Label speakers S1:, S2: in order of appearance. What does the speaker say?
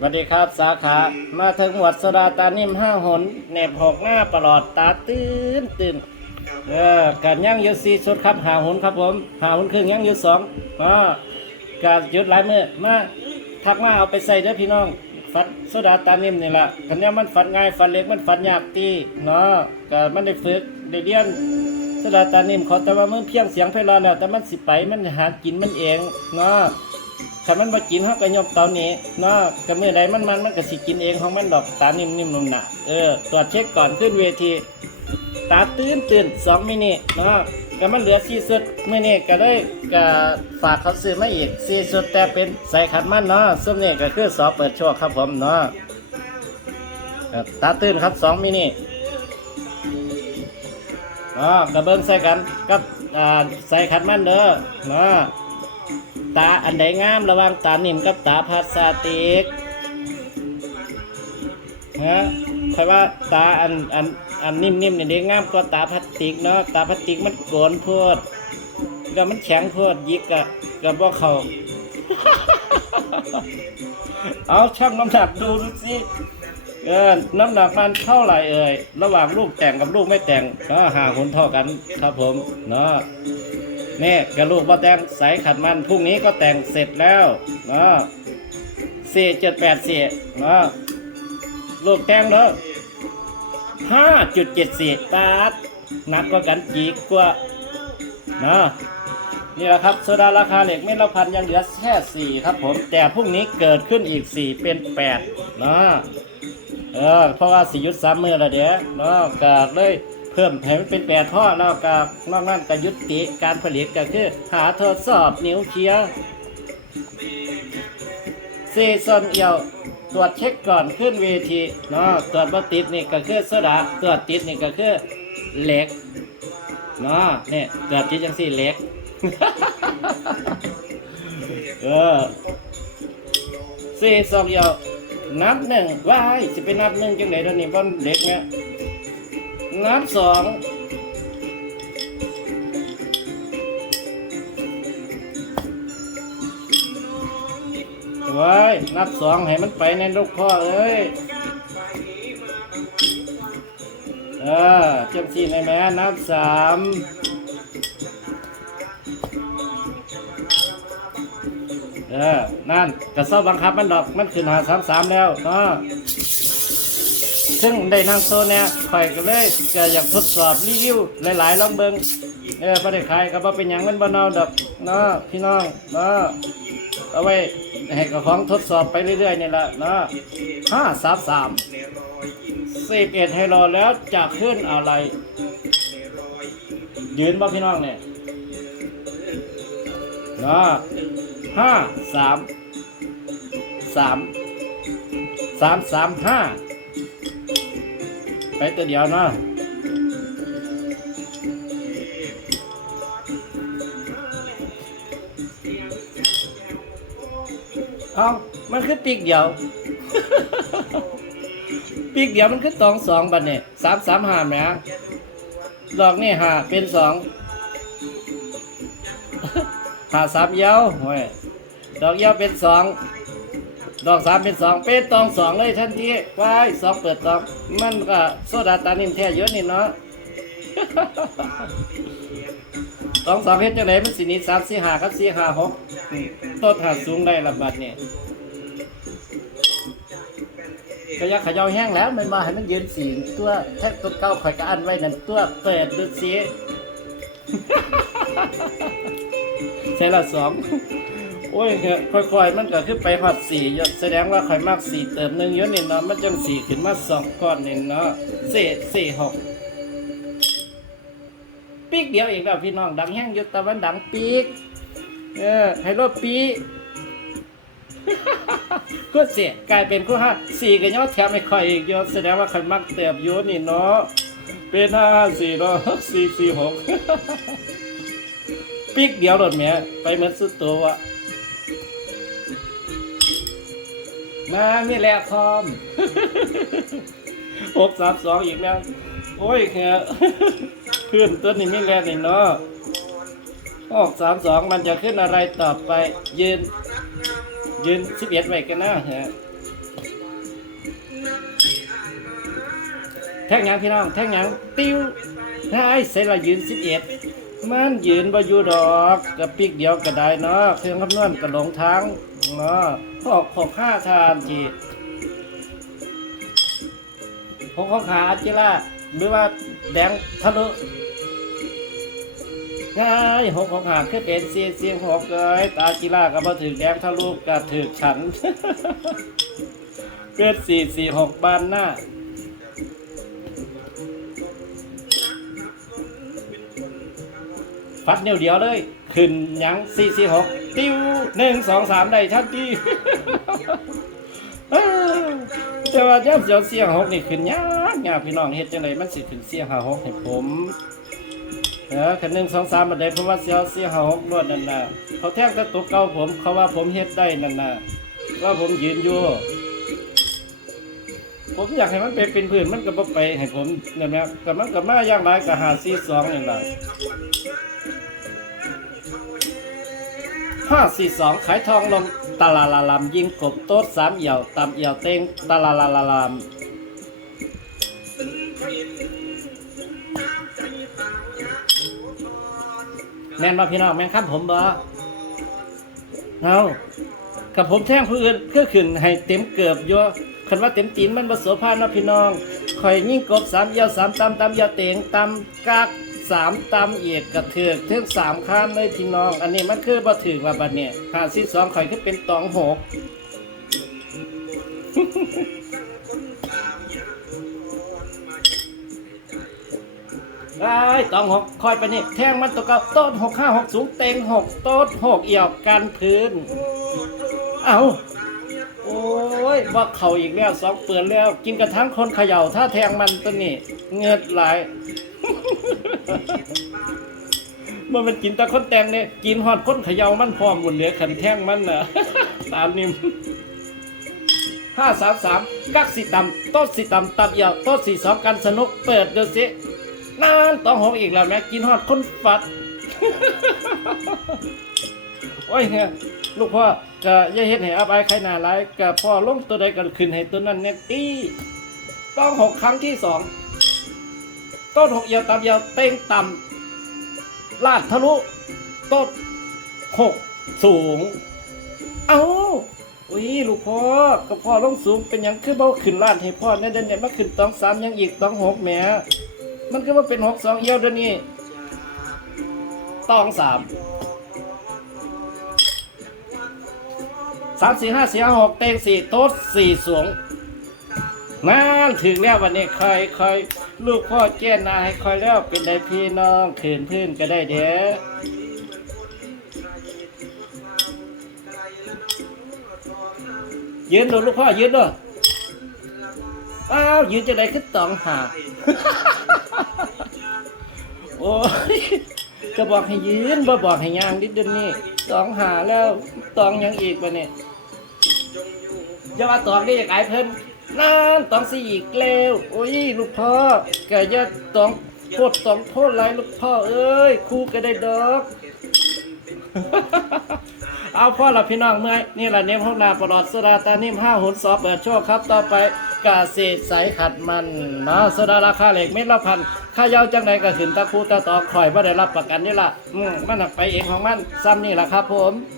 S1: สวัสดีครับสาขา มาถึงหวัดสดาตานิ่มห้าหนแหนบหกหน้าตลอดตาตื้นตื่นเออการย่างอยุสีสุดครับหาหุนครับผม หาหุนครึ่งย่างอยุสองอ่าการยุดหลายมือมาทักมาเอาไปใส่เด้อพี่น้องฟัดโซดาตานิ่มนี่แหละคันนี้มันฟัดง่ายฟัดเล็กมันฟัดยากตีเนาะก็มันได้ฝึกได้เรียนโซดาตานิ่มขอแต่ว่ามือเพียงเสียงไพเราะแล้วแต่มันสิไปมันหากินมันเองเนาะ ถ้ามันบ่กินเฮาก็ยกเตานี้เนาะก็มื้อใดมันมันมันก็สิกินเองของมันดอกตานิ่มๆนุ่มๆน่ะเออตรวจเช็คก่อนขึ้นเวที ตาตื่นตื่น2มินิเนาะก็มันเหลือ4สุดมื้อนี้ก็เลยก็ฝากเขาซื้อมาอีก4สุดแต่เป็นใส่ขัดมันเนาะซึ่งนี่ก็คือสอเปิดโชคครับผมเนาะตาตื่นครับ2มินิเนาะก็เบิ่งใส่กันกับใส่ขัดมันเด้อเนาะ ตาอันใดงามระหว่างตานิ่มกับตาพลาสติกฮะใครว่าตาอันอันอันนิ่มๆเนี่ยเด้งามกว่าตาพลาสติกเนาะตาพลาสติกมันโกนโพดแล้วมันแข็งโพดยิกอะกับว่าเขาเอาช่างน้ำหนักดูดูสิเออน้ำหนักมันเท่าไหร่เอ่ยระหว่างลูกแต่งกับลูกไม่แต่งก็ห่างคนเท่ากันครับผมเนาะ นี่กระลูกบ่แต่งใสขัดมันพรุ่งนี้ก็แต่งเสร็จแล้วเนาะสี่เจ็ดแปดสี่เนาะลูกแต่งแล้วห้าจุดเจ็ดสี่ตาดนักกว่ากันจีกกว่าเนาะนี่แหละครับโซดาราคาเหล็กไม่ละพันยังเหลือแค่สี่ครับผม แต่พรุ่งนี้เกิดขึ้นอีกสี่เป็นแปดเนาะเออเพราะว่าสี่ยุดสามมือละเดี๋ยวเนาะก็เลย เพิ่มแถมเป็นแปดท่อแล้วก็นอกนั้นก็ยุติการผลิตก็คือ หาทดสอบนิ้วเคลียร์ซีซอนเอียวตรวจเช็คก่อนขึ้นเวทีเนาะตรวจว่ติดนี่ก็คือโซดาตรวจติดนี่ก็คือเหล็กเนาะเนี่ยตรวจติดจังสี่เหล็กเออซีซอนเอียวนับหนึ่งว้ายสิไปนับหนึ่งจังไหนตอนนี้บนเหล็กเนี่ย นับสองไว้นับสองให้มันไปในลูกข้อเอ้ยเออจังสี่ในแม่นับสามเออ นั่นกระเซ้าบังคับมันดอก มันขึ้นหาสามสามแล้วเนาะ ซึ่งได้นั่งโซเนี่ยข่อยก็เลยจะอยากทดสอบรีวิวหลายๆลองเบิงเออประเด็ขายก็บ่เป็นหยังมันบ่เนาดอกเนาะพี่น้องเนาะเอาไว้ให้กับของทดสอบไปเรื่อยๆนี่แหละเนาะห้าสามสามสิบเอ็ดให้รอแล้วจะขึ้นอะไร ยืนบ่พี่น้องเนี่ยเนาะห้าสามสามสามสามห้า ไปตัวเดียวเนาะเอามันคือปีกเดียว ปีกเดียวมันคือตองสองบัดเนี่ยสามสามห้าแหมดอกนี่ห้าเป็นสองห้าสามเยาวโอ้ยดอกเยาวเป็นสอง ดอกสามเป็นสองเป็นตองสองเลยทันทีว้ายสองเปิดตองมันก็โซดาตานิ่มแท้เยอะนี่เนาะตองสองเฮ็ดจังไดมันสินี้สามสี่ห้าครับสี่ห้าหกต้นหาสูงได้ระบาดเนี่ก็ยักขยาแห้งแล้วมันมาให้มันยืนสีตัวแท็กตัวเก้าข่อยก็อันไว้นั่นตัวเปิดดูสิใช่ละสอง โอ้ยค่อยๆ มันก็คือไปหอดสี่ยศแสดงว่าข่อยมากสี่เติมหนึ่งยศนี่เนาะมันจังสี่ขึ้นมาสองก้อนนี่เนาะสี่สี่หกปีกเดียวอีกแล้วพี่น้องดังแห้งยุตะวันดังปีกเออให้รถปีก็เสียกลายเป็นคู่ห้าสี่กันยังแถมไม่ค่อยอีกยศแสดงว่าข่อยมักเติบยศนี่เนาะเป็นห้าสี่เนาะสี่สี่หกปีกเดียวรถเมียไปเหมือนสุดตัวอะ มานี่แหละคอมหกสามสองอีกแล้ว โอ้ยแค่ขึ้นตัวนี้ไม่แรงนี่เนาะหกสามสองมันจะขึ้นอะไรต่อไป ยืน ยืนสิบเอ็ดไว้กันนะฮะแท่งยังพี่น้อง แท่งยังติ้วถ้าได้เสร็จละยืนสิบเอ็ดมันยืนบ่อยู่ดอกกระปิกเดียวก็ได้เนาะเครื่องคำนวณก็หลงทาง เนาะพอกพอกค่าทานทีพกของขาอาจิล่าหรือว่าแดงทะลุง่ายหกของขาคือเป็นเสียงเสียงหกเลยตาจิล่าก็มาถึงแดงทะลุก็ถึกฉันเกิดสี่สี่หกบานหน้าฟัดเดียวเดียวเลย ขึ้นยังสี่สี่หก ติ้วหนึ่งสองสามได้ทันทีเอ้อแต่ว่าย่ำเสียวเสียงหกนี่ขึ้นยากยากพี่น้องเฮ็ดจังไดมันสิขึ้นเสียงหาหกให้ผมเออคันหนึ่งสองสามบันไดเพราะว่าเสียวเสียงหาหกรวดนั่นน่ะเขาแท่งแต่ตัวเก่าผมเขาว่าผมเฮ็ดได้นั่นน่ะว่าผมยืนอยู่ผมอยากให้มันไปเป็นพื้นมันก็บ่ไปให้ผมนั่นะแต่มันก็มาอย่างไรก็หาซีสองนี่ล่ะ ห้าสี่สองขายทองลงตาลาลาลามยิงกบโต๊ดสามเหี่ยวตามเหี่ยวเต็งตาลาลาลาลามแม่นมาพี่น้องแม่นครับผมบ่เอากับผมแท่งผู้อื่นก็ขึ้นให้เต็มเกือบโยคันว่าเต็มตีนมันบ่โสภาเนาะพี่น้องคอยยิ่งกบสามเหี่ยวสามตามตามเหี่ยวเต็งตามกาก สามตำเอียกกระเถือกเทือกสามข้ามเลยพี่น้อง อันนี้มันคือบ่ถือว่าบัดเนี่ยหาซีสองข่อยคือเป็นตองหกไอ้ตองหกคอยไปนี่แท่งมันตัวเก่าต๊ดหกห้าหกสูงเต็งหกต๊ดหกเอี่ยวกันพื้น เอาโอ้ยบ่เข่าอีกแล้วสองเปือนแล้ว กินกระทั่งคนเขย่าถ้าแทงมันตัวนี้ เงือดไหลาย มื่อมันกินแตะคนแตงเนี่ยกินฮอดคนเขย่ามันพร้อมหมดเหลือขันแท่งมันน่ะตามนิ่มห้าสามสามกักสีตำต๊ดสีตำตับเหี่ยวต๊ดสีสองกันสนุกเปิดดูสินั่นต้องหกอีกแล้วแม่กินฮอดคนฟัดโอ้ยเฮียลูกพ่อก็ย่าเฮ็ดให้อับอายใครหน้าร้ายก็พ่อลงตัวใดก็ขึ้นให้ตัวนั้นเนี่ยตีต้องหกครั้งที่สอง ต้นหกเอียวตามเอียวเต็งต่ำลาดทะลุต้นหกสูง เอาอุ้ยลูกพ่อก็พ่อลงสูงเป็นหยังคือเบาขึ้นลาดให้พ่อเนี่ยเดี๋ยวนี้มาขึ้นตองสามยังอีกตองหกแหมมันก็ว่าเป็นหกสองเอียวเดี๋ยวนี้ตองสามสามสี่ห้าสี่ห้าหกเต็งสี่โต๊ดสี่สูงนั่นถึงแล้ววันนี้คอยคอย ลูกพ่อแก้หนาให้คอยแล้วเป็นได้พี่น้องขืนพื้นก็ได้เด้อยืนดูลูกพ่อยืนดูอ้าวยืนจะได้ขึ้นตองหาโอ้ยก็บอกให้ยืนบ่บอกให้ย่างดิเดยวนี่ตองหาแล้วตองยังอีกวะเนี่ยจะว่าตองได้อย่างไรเพิ่น นั่นตองสี่อีกแล้วโอ้ยลูกพ่อแกอย่าตองโคตรตองโทษไรลูกพ่อเอ้ยครูก็ได้ดอก เอาพ่อละพี่น้องเมื่อยนี่แหละเนมห้องนาปลอดสดาตานิ่มห้าหุนสอบเปิดโชคครับต่อไปกาเศษใสขัดมันนะสดาราคาเหล็กเม็ดละพันค่าเย้าจังใดก็ขึ้นตะคูตะตอคอยว่าได้รับประกันนี่ล่ะ อืมมันหักไปเองของมันซ้ำนี่แหละครับผม